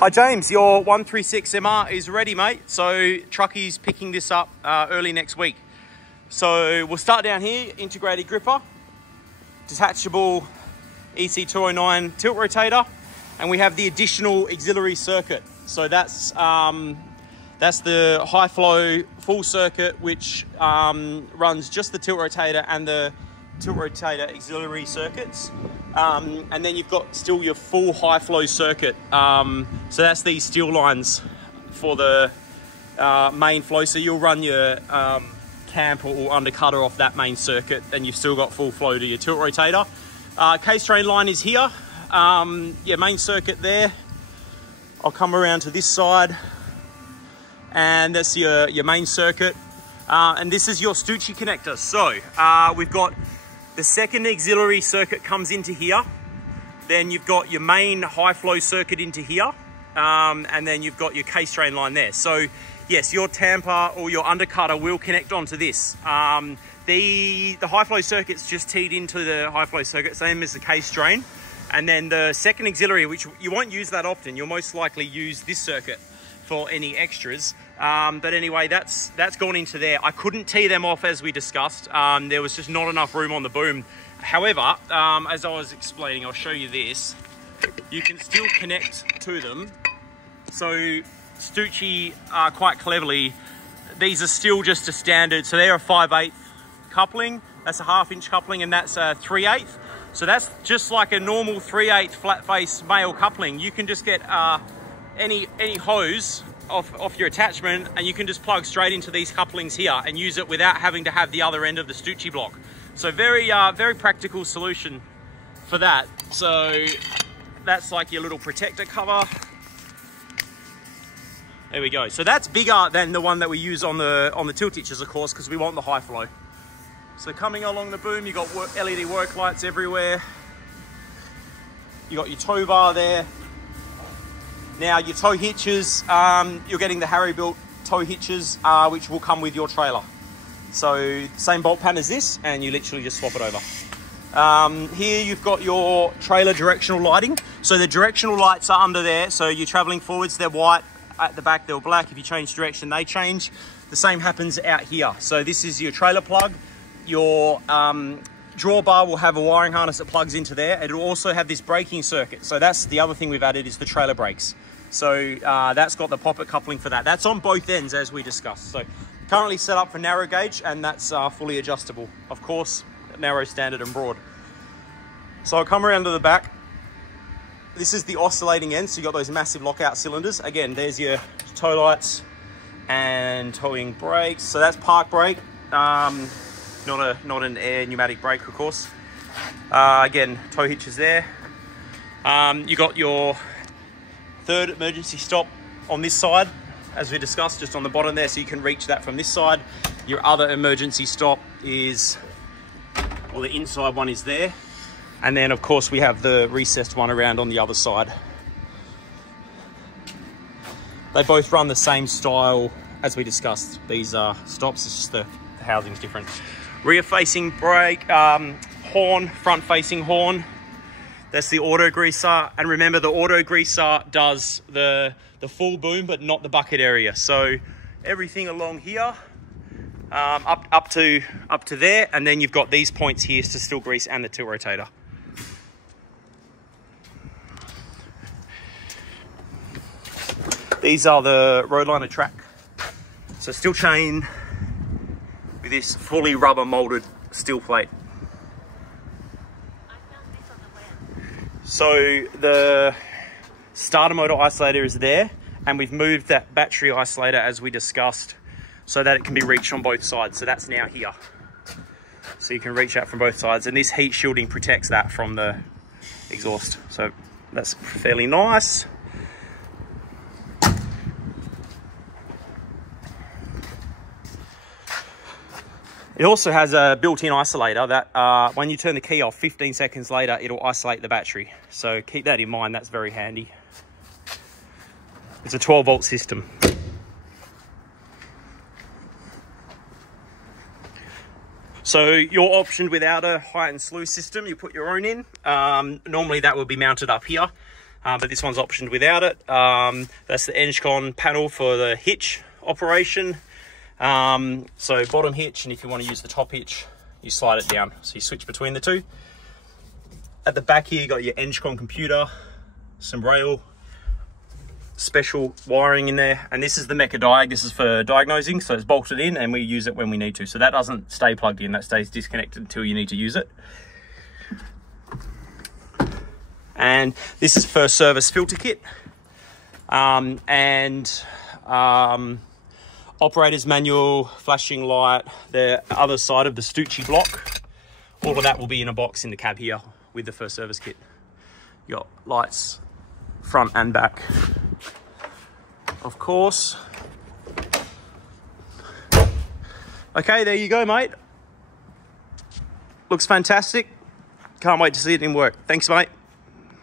Hi James, your 136MR is ready, mate. So Truckie's picking this up early next week. So we'll start down here, integrated gripper, detachable EC209 tilt rotator, and we have the additional auxiliary circuit. So that's the high flow full circuit, which runs just the tilt rotator and the tilt rotator auxiliary circuits. And then you've got still your full high flow circuit. So that's these steel lines for the main flow. So you'll run your camp or undercutter off that main circuit, and you've still got full flow to your tilt rotator. Case train line is here. Yeah, main circuit there. I'll come around to this side, and that's your main circuit. And this is your Stucci connector. So we've got the second auxiliary circuit comes into here. Then you've got your main high flow circuit into here. And then you've got your case train line there. So yes, your tamper or your undercutter will connect onto this. The high flow circuit's just teed into the high flow circuit, same as the case drain. And then the second auxiliary, which you won't use that often, you'll most likely use this circuit for any extras. But anyway, that's gone into there. I couldn't tee them off as we discussed. There was just not enough room on the boom. However, as I was explaining, I'll show you this. You can still connect to them. So Stucci, quite cleverly, these are still just a standard. So they're a 5/8 coupling. That's a 1/2 inch coupling, and that's a 3/8. So that's just like a normal 3/8 flat face male coupling. You can just get any hose off your attachment, and you can just plug straight into these couplings here and use it without having to have the other end of the Stucci block. So very practical solution for that. So that's like your little protector cover. There we go. So that's bigger than the one that we use on the tilt hitches, of course, because we want the high flow. So coming along the boom, you've got LED work lights everywhere. You got your tow bar there. Now your tow hitches, you're getting the Harry built tow hitches, which will come with your trailer. So same bolt pattern as this, and you literally just swap it over. Here you've got your trailer directional lighting. So the directional lights are under there. So you're traveling forwards, they're white. At the back, they're black. If you change direction, they change. The same happens out here. So this is your trailer plug. Your drawbar will have a wiring harness that plugs into there. It'll also have this braking circuit. So that's the other thing we've added, is the trailer brakes. So that's got the poppet coupling for that. That's on both ends, as we discussed. So currently set up for narrow gauge, and that's fully adjustable. Of course, narrow, standard, and broad. So I'll come around to the back. This is the oscillating end, so you've got those massive lockout cylinders. Again, there's your tow lights and towing brakes. So that's park brake, not an air pneumatic brake, of course. Again, tow hitches there. You got your third emergency stop on this side, as we discussed, just on the bottom there, so you can reach that from this side. Your other emergency stop is, well, the inside one is there. And then, of course, we have the recessed one around on the other side. They both run the same style as we discussed. These stops, it's just the housing's different. Rear-facing brake, horn, front-facing horn. That's the auto greaser. And remember, the auto greaser does the full boom, but not the bucket area. So everything along here, up to there, and then you've got these points here to still grease, and the tilt rotator. These are the Roadliner track. So steel chain with this fully rubber molded steel plate. So the starter motor isolator is there, and we've moved that battery isolator, as we discussed, so that it can be reached on both sides. So that's now here. So you can reach out from both sides, and this heat shielding protects that from the exhaust. So that's fairly nice. It also has a built-in isolator that when you turn the key off, 15 seconds later, it'll isolate the battery. So keep that in mind, that's very handy. It's a 12-volt system. So you're optioned without a height and slew system. You put your own in. Normally that will be mounted up here. but this one's optioned without it. That's the Engcon panel for the hitch operation. So bottom hitch, and if you want to use the top hitch, you slide it down. So you switch between the two. At the back here, you got your Engcon computer, some rail, special wiring in there, and this is the Mecha diag. This is for diagnosing, so it's bolted in and we use it when we need to. So that doesn't stay plugged in, that stays disconnected until you need to use it. And this is first service filter kit, operator's manual, flashing light, the other side of the Stucci block. All of that will be in a box in the cab here with the first service kit. You got lights front and back, of course. Okay, there you go, mate. Looks fantastic. Can't wait to see it in work. Thanks, mate.